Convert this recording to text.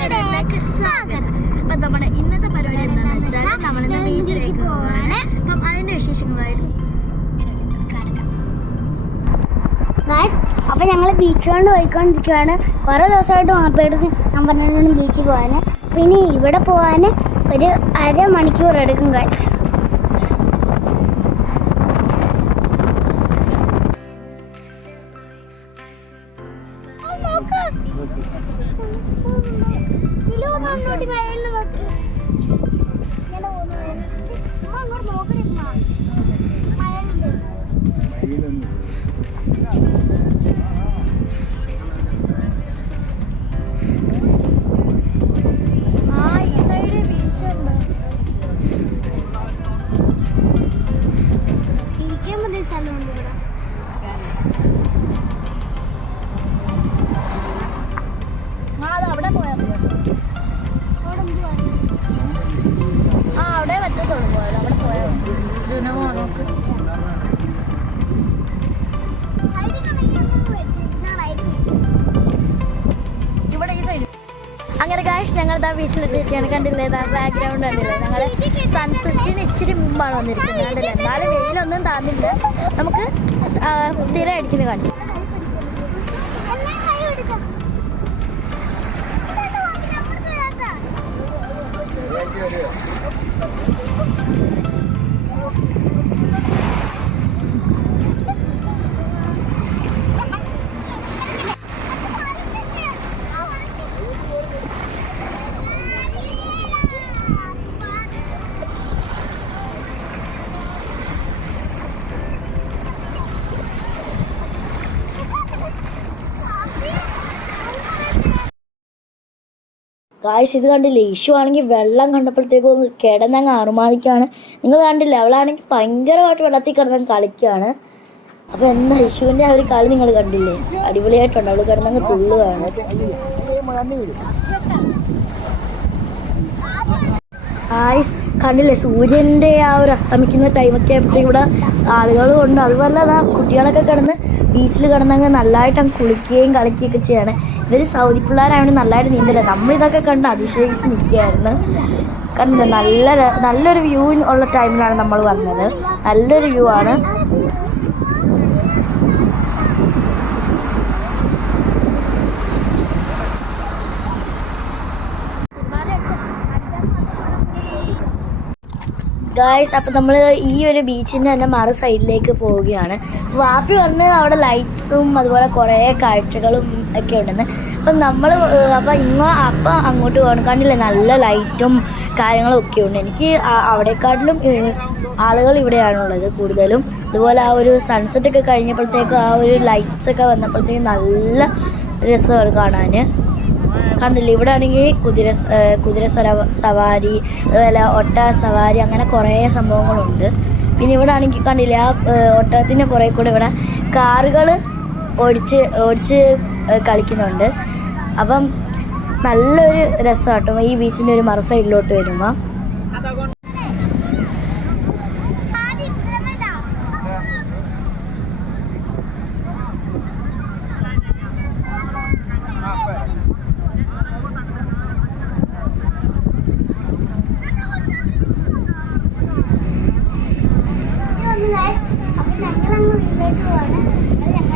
സ്വാഗതം. അപ്പൊ നമ്മുടെ ഇന്നത്തെ പരിപാടി എന്താണെന്ന് വെച്ചാൽ നമ്മൾ ബീച്ചിലേക്ക് പോവാണ്. അപ്പം അതിന്റെ വിശേഷങ്ങളായിട്ട് അപ്പൊ ഞങ്ങൾ ബീച്ച് കൊണ്ട് പോയിക്കൊണ്ടിരിക്കുകയാണ് കുറേ ദിവസമായിട്ട് മാപ്പയോട് ഞാൻ പറഞ്ഞിട്ടുണ്ട് ബീച്ചിൽ പോകാൻ പിന്നെ ഇവിടെ പോകാൻ ഒരു അര മണിക്കൂർ എടുക്കും ഗായ്സ് ആ ജുനമോ നോക്ക് ഇവിടെ ഈ സൈഡ് അങ്ങനെ കാശ് ഞങ്ങൾ ഇതാ വീട്ടിലെത്തിയിരിക്കുകയാണ്. കണ്ടില്ലേ? ഇതാ ബാക്ക്ഗ്രൗണ്ട് കണ്ടില്ലേ? ഞങ്ങൾ സൺസെറ്റിന് ഇച്ചിരി മുമ്പാണ് വന്നിരിക്കുന്നത്. കണ്ടില്ലേ? എന്നാലും വെയിലൊന്നും താന്നില്ല. നമുക്ക് തിര അടിക്കുന്നത് കാണിച്ചു ഗായ്സ് ഇത് കണ്ടില്ലേ? ഇഷ്യൂ ആണെങ്കിൽ വെള്ളം കണ്ടപ്പോഴത്തേക്കും ഒന്ന് കിടന്നങ്ങ് അറുമാദിക്കാണ് നിങ്ങൾ കണ്ടില്ല? അവളാണെങ്കിൽ ഭയങ്കരമായിട്ട് വെള്ളത്തിൽ കിടന്നങ്ങ് കളിക്കുകയാണ്. അപ്പോൾ എന്താ ഇഷ്യൂവിന്റെ ആ ഒരു കളി നിങ്ങൾ കണ്ടില്ലേ? അടിപൊളിയായിട്ടുണ്ട്. അവൾ കിടന്നങ്ങ് തുള്ളുകയാണ്. ഗായ്സ് കണ്ടില്ലേ? സൂര്യന്റെ ആ ഒരു അസ്തമിക്കുന്ന ടൈമൊക്കെ ആയപ്പോഴത്തേക്കും ഇവിടെ ആളുകളും ഉണ്ട്. അതുപോലെ അതാ കുട്ടികളൊക്കെ കിടന്ന് ബീച്ചിൽ കിടന്നങ്ങ് നല്ലതായിട്ട് അങ്ങ് കുളിക്കുകയും കളിക്കുകയൊക്കെ ചെയ്യാണ്. ഇവർ സൗദി പിള്ളേരായതുകൊണ്ട് നല്ലതായിട്ട് നീന്തല. നമ്മളിതൊക്കെ കണ്ട് അതിശയിച്ച് നിൽക്കുകയായിരുന്നു. കണ്ടില്ല? നല്ല നല്ലൊരു വ്യൂ ഉള്ള ടൈമിലാണ് നമ്മൾ വന്നത്. നല്ലൊരു വ്യൂ ആണ്. ഗായ്സ് അപ്പം നമ്മൾ ഈ ഒരു ബീച്ചിന്റെ തന്നെ മറു സൈഡിലേക്ക് പോവുകയാണ്. വാപ്പി വന്ന് അവിടെ ലൈറ്റ്സും അതുപോലെ കുറേ കാഴ്ചകളും ഒക്കെ ഉണ്ടെന്ന്. അപ്പം നമ്മൾ അപ്പം ഇങ്ങ അപ്പം അങ്ങോട്ട് പോകണം കണ്ടില്ലേ? നല്ല ലൈറ്റും കാര്യങ്ങളും ഒക്കെ ഉണ്ട്. എനിക്ക് അവിടെക്കാട്ടിലും ആളുകൾ ഇവിടെയാണുള്ളത് കൂടുതലും. അതുപോലെ ആ ഒരു സൺസെറ്റ് ഒക്കെ കഴിഞ്ഞപ്പോഴത്തേക്കും ആ ഒരു ലൈറ്റ്സ് ഒക്കെ വന്നപ്പോഴത്തേക്കും നല്ല രസമാണ് കാണാൻ കണ്ടില്ലേ? ഇവിടെ ആണെങ്കിൽ കുതിര കുതിര സവാരി അതുപോലെ ഒട്ട സവാരി അങ്ങനെ കുറേ സംഭവങ്ങളുണ്ട്. പിന്നെ ഇവിടെ ആണെങ്കിൽ കണ്ടില്ല ആ ഒട്ടത്തിന്റെ പുറകെ കൂടെ ഇവിടെ കാറുകൾ ഓടിച്ച് ഓടിച്ച് കളിക്കുന്നുണ്ട്. അപ്പം നല്ലൊരു രസമാട്ടോ. ഈ ബീച്ചിന്റെ ഒരു മറു സൈഡിലോട്ട് വരുമ്പോൾ 这是我的我